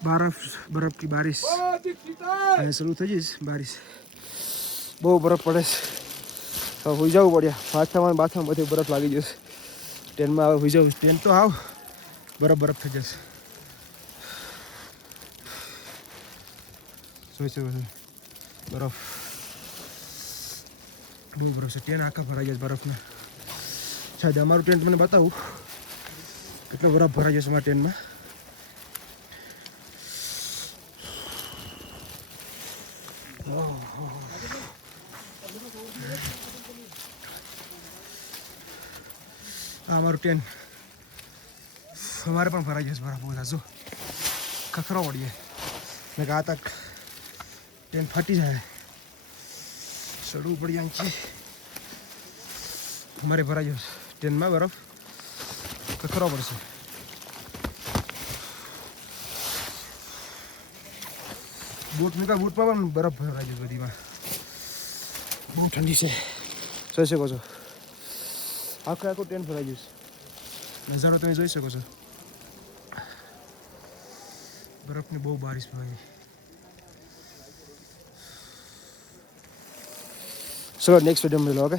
बर्फ की बारिश અહીંયા શરૂ થઈ જઈશ બારિશ બહુ બરફ પડે છે હવે હોઈ જવું પડ્યા માથામાં બાથામાં બધે બરફ લાગી જશે ટ્રેનમાં હવે હોઈ જવું ટ્રેન તો આવ બરફ થઈ જશે જોઈ શકો છો બરફ બહુ બરફ છે ટ્રેન આખા ભરાઈ જશે બરફના સાહેબ અમારું ટ્રેન તમને બતાવું કેટલો બરફ ભરાઈ જશે અમારા ટ્રેનમાં हमारू ट्रेन हमारे भराई जैसे बर्फ बोला जो खखरा पड़िए मैं कहा तक ट्रेन फटी जाए चढ़ू पड़ी नीचे हमारे भराई जैसे ट्रेन में बर्फ खखरा पड़ से बूट में बूट पर बर्फ भराई जैसे बड़ी में बहुत ठंडी से જોઈ શકો છો આખો ટ્રેન ભરાઈ ગયું છે નજારો તમે જોઈ શકો છો બરફની બહુ બારિશ ભાઈ ચલો નેક્સ્ટ વિડીયો મળો ઓકે